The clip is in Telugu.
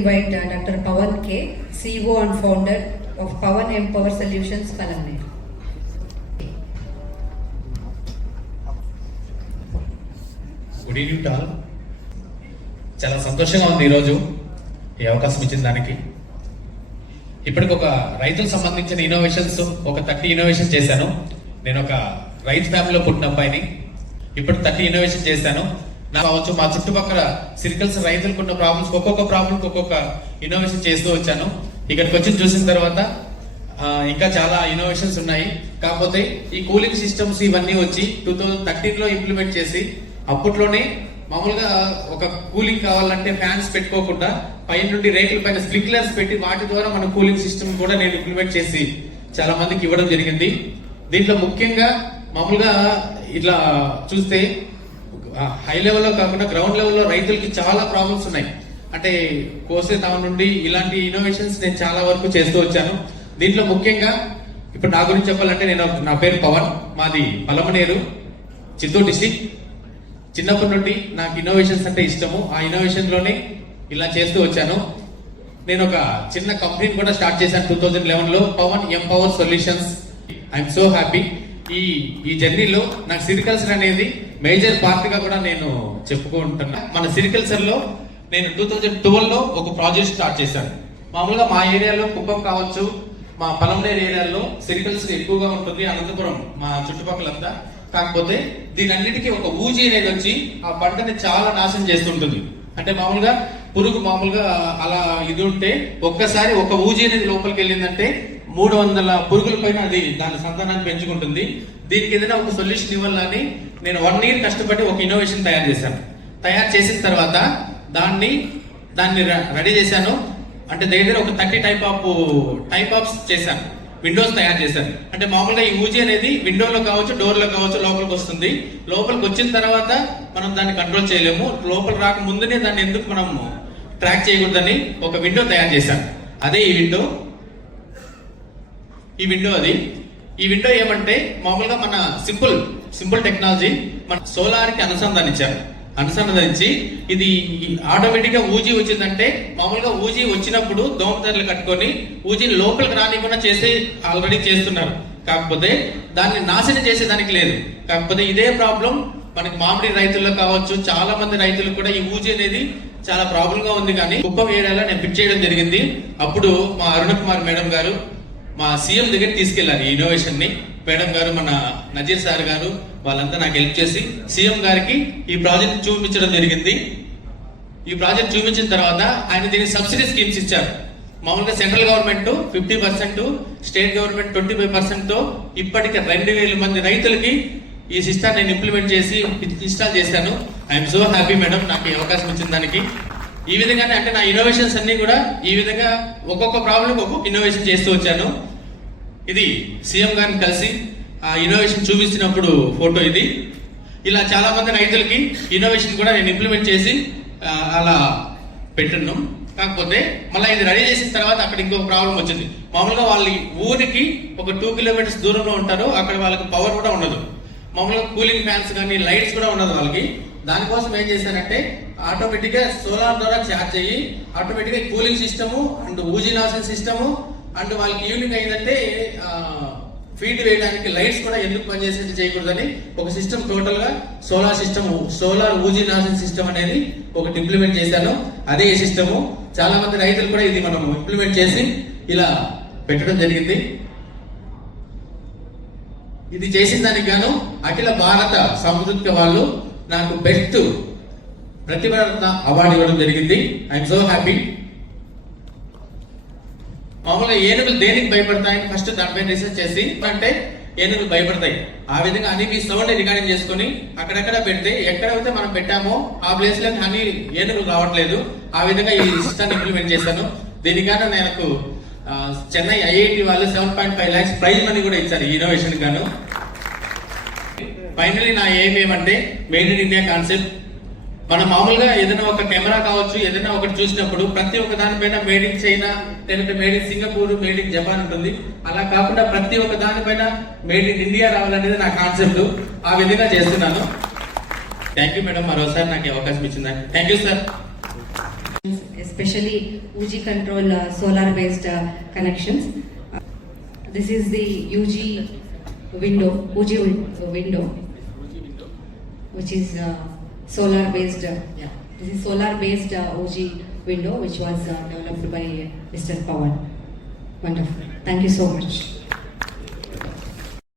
Invite Dr. Pawan K, CEO and founder of Pawan Empower Solutions, Palamne. Good evening to all. చాలా సంతోషంగా ఉంది ఈరోజు ఈ అవకాశం ఇచ్చిన దానికి. ఇప్పటికి ఒక రైతులకు సంబంధించిన ఇన్నోవేషన్స్ ఒక 30 ఇన్నోవేషన్ చేశాను. నేను ఒక రైతు ఫ్యామిలీలో పుట్టిన అబ్బాయిని. ఇప్పుడు 30 ఇన్నోవేషన్ చేశాను. నాకు కావచ్చు మా చుట్టుపక్కల సిరికల్స్ రైతులకు ఉన్న ప్రాబ్లమ్స్ ఒక్కొక్క ప్రాబ్లమ్ ఒక్కొక్క ఇన్నోవేషన్ చేస్తూ వచ్చాను. ఇక్కడికి వచ్చి చూసిన తర్వాత ఇంకా చాలా ఇన్నోవేషన్స్ ఉన్నాయి. కాకపోతే ఈ కూలింగ్ సిస్టమ్స్ ఇవన్నీ వచ్చి 2013లో ఇంప్లిమెంట్ చేసి అప్పట్లోనే మామూలుగా ఒక కూలింగ్ కావాలంటే ఫ్యాన్స్ పెట్టుకోకుండా పైన నుండి రేకుల పైన స్ప్రింక్లర్స్ పెట్టి వాటి ద్వారా మన కూలింగ్ సిస్టమ్ కూడా నేను ఇంప్లిమెంట్ చేసి చాలా మందికి ఇవ్వడం జరిగింది. దీంట్లో ముఖ్యంగా మామూలుగా ఇట్లా చూస్తే హై లెవెల్లో కాకుండా గ్రౌండ్ లెవెల్లో రైతులకి చాలా ప్రాబ్లమ్స్ ఉన్నాయి. అంటే కోసే తాము నుండి ఇలాంటి ఇన్నోవేషన్స్ నేను చాలా వరకు చేస్తూ వచ్చాను. దీంట్లో ముఖ్యంగా ఇప్పుడు నా గురించి చెప్పాలంటే నా పేరు పవన్, మాది పలమనేరు, చిత్తూరు డిస్టిక్. చిన్నప్పటి నుండి నాకు ఇన్నోవేషన్స్ అంటే ఇష్టము. ఆ ఇన్నోవేషన్ లోనే ఇలా చేస్తూ వచ్చాను. నేను ఒక చిన్న కంపెనీని కూడా స్టార్ట్ చేశాను 2011లో, Pawan empower solutions. I'm so happy. ఈ జర్నీలో నాకు సిరికల్చర్ అనేది మేజర్ పార్ట్ గా కూడా నేను చెప్పుకుంటున్నా. మన సిరికల్చర్ లో నేను 2012లో ఒక ప్రాజెక్ట్ స్టార్ట్ చేశాను. మామూలుగా మా ఏరియాలో కుప్పం కావచ్చు, మా పలంనేరు ఏరియాలో సిరికల్చర్ ఎక్కువగా ఉంటుంది, అనంతపురం మా చుట్టుపక్కలంతా. కాకపోతే దీని అన్నిటికీ ఒక ఊజీ అనేది వచ్చి ఆ పంటని చాలా నాశనం చేస్తుంటుంది. అంటే మామూలుగా పురుగు మామూలుగా అలా ఇది ఉంటే ఒక్కసారి ఒక ఊజీ అనేది లోపలికి వెళ్ళిందంటే 300 పురుగుల పైన అది దాని సంతానాన్ని పెంచుకుంటుంది. దీనికి ఏదైనా ఒక సొల్యూషన్ ఇవ్వాలని నేను 1 year కష్టపడి ఒక ఇన్నోవేషన్ తయారు చేశాను. తయారు చేసిన తర్వాత దాన్ని రెడీ చేశాను. అంటే దగ్గర ఒక 30 టైప్ ఆఫ్ చేశాను. విండోస్ తయారు చేశాను. అంటే మామూలుగా ఈ ఊజీ అనేది విండోలో కావచ్చు, డోర్లో కావచ్చు లోపలికి వస్తుంది. లోపలికి వచ్చిన తర్వాత మనం దాన్ని కంట్రోల్ చేయలేము. లోపల రాక ముందునే దాన్ని ఎందుకు మనం ట్రాక్ చేయకూడదని ఒక విండో తయారు చేశాను. అదే ఈ విండో ఈ విండో ఏమంటే మామూలుగా మన సింపుల్ టెక్నాలజీ మన సోలార్ కి అనుసంధానించి ఇది ఆటోమేటిక్ గా ఊజీ వచ్చిందంటే మామూలుగా ఊజీ వచ్చినప్పుడు దోమతెరలు కట్టుకొని ఊజీని లోపలికి రానికుండా చేసి ఆల్రెడీ చేస్తున్నారు. కాకపోతే దాన్ని నాశనం చేసేదానికి లేదు. కాకపోతే ఇదే ప్రాబ్లం మనకి మామిడి రైతుల్లో కావచ్చు, చాలా మంది రైతులకు కూడా ఈ ఊజీ అనేది చాలా ప్రాబ్లం గా ఉంది. కానీ కుప్పం ఏరియాలో నేను ఫిట్ చేయడం జరిగింది. అప్పుడు మా అరుణ కుమార్ మేడం గారు మా సీఎం దగ్గర తీసుకెళ్లారు ఈ ఇన్నోవేషన్ ని. మేడం గారు, మన నజీర్ సార్ గారు వాళ్ళంతా నాకు హెల్ప్ చేసి సీఎం గారికి ఈ ప్రాజెక్ట్ చూపించడం జరిగింది. ఈ ప్రాజెక్ట్ చూపించిన తర్వాత ఆయన దీనికి సబ్సిడీ స్కీమ్స్ ఇచ్చారు. మామూలుగా సెంట్రల్ గవర్నమెంట్ 50%, స్టేట్ గవర్నమెంట్ 25% తో ఇప్పటికి 2000 మంది రైతులకి ఈ సిస్టమ్ నేను ఇంప్లిమెంట్ చేసి ఇన్స్టాల్ చేశాను. ఐఎమ్ సో హ్యాపీ మేడం నాకు ఈ అవకాశం ఇచ్చిన దానికి. ఈ విధంగానే అంటే నా ఇన్నోవేషన్స్ అన్ని కూడా ఈ విధంగా ఒక్కొక్క ప్రాబ్లం ఒక్కొక్క ఇన్నోవేషన్ చేస్తూ వచ్చాను. ఇది సీఎం గారిని కలిసి ఆ ఇన్నోవేషన్ చూపించినప్పుడు ఫోటో ఇది. ఇలా చాలా మంది రైతులకి ఇన్నోవేషన్ కూడా నేను ఇంప్లిమెంట్ చేసి అలా పెట్టాను. కాకపోతే మళ్ళీ ఇది రెడీ చేసిన తర్వాత అక్కడ ఇంకొక ప్రాబ్లం వచ్చింది. మామూలుగా వాళ్ళ ఊరికి ఒక 2 kilometers దూరంలో ఉంటారు. అక్కడ వాళ్ళకి పవర్ కూడా ఉండదు. మామూలుగా కూలింగ్ ఫ్యాన్స్ కానీ లైట్స్ కూడా ఉండదు వాళ్ళకి. దానికోసం ఏం చేశానంటే ఆటోమేటిక్ గా సోలార్ ద్వారా ఛార్జ్ అయ్యి ఆటోమేటిక్ గా కూలింగ్ సిస్టము అండ్ ఊజీ నాశన్ సిస్టము అండ్ వాళ్ళకి ఈవినింగ్ అయిందంటే ఫీడ్ వేయడానికి లైట్స్ కూడా ఎందుకు పనిచేసేది చేయకూడదని ఒక సిస్టమ్ టోటల్ గా సోలార్ ఊజీ నాశన్ సిస్టమ్ అనేది ఒకటి ఇంప్లిమెంట్ చేశాను. అదే ఈ సిస్టము చాలా మంది రైతులు కూడా ఇది మనం ఇంప్లిమెంట్ చేసి ఇలా పెట్టడం జరిగింది. ఇది చేసిన దానికి గాను అఖిల భారత సాంస్కృతిక వాళ్ళు నాకు బెస్ట్ ప్రతిభరత్న అవార్డు ఇవ్వడం జరిగింది. I'm so happy. మామూలుగా ఏనుగులు దేనికి భయపడతాయని ఫస్ట్ దానిపై రీసెర్చ్ చేసి అంటే ఏనుగులు భయపడతాయి. ఆ విధంగా హనీ బీ సౌండ్ రికార్డింగ్ చేసుకుని అక్కడెక్కడ పెడితే ఎక్కడైతే మనం పెట్టామో ఆ ప్లేస్ లో హనీ ఏనుగులు రావట్లేదు. ఆ విధంగా ఈ సిస్టమ్ ఇంప్లిమెంట్ చేశాను. దీనికన్నా నాకు చెన్నై ఐఐటి వాళ్ళు 7.5 lakhs ప్రైజ్ మనీ కూడా ఇచ్చారు ఈ ఇన్నోవేషన్ గాను. ఫైనలీ నా ఎయిమ్ ఏమంటే మేడ్ ఇన్ ఇండియా కాన్సెప్ట్. మనం మామూలుగా ఏదైనా ఒక కెమెరా కావచ్చు, ఏదైనా ఒకటి చూసినప్పుడు ప్రతి ఒక్క దానిపైన మేడ్ ఇన్ చైనా, లేదంటే made in Singapore, made in Japan ఉంటుంది. అలా కాకుండా ప్రతి ఒక్క దానిపైన మేడ్ ఇన్ ఇండియా రావాలనేది నా కాన్సెప్ట్. ఆ విధంగా చేస్తున్నాను. థ్యాంక్ యూ మేడం, మరోసారి నాకు అవకాశం ఇచ్చిందని. Thank you sir. especially UG control solar based connections. This is the UG window, window, which is solar based. Yeah, this is solar based UG window, which was developed by Mr. Pawan. Wonderful. Thank you so much.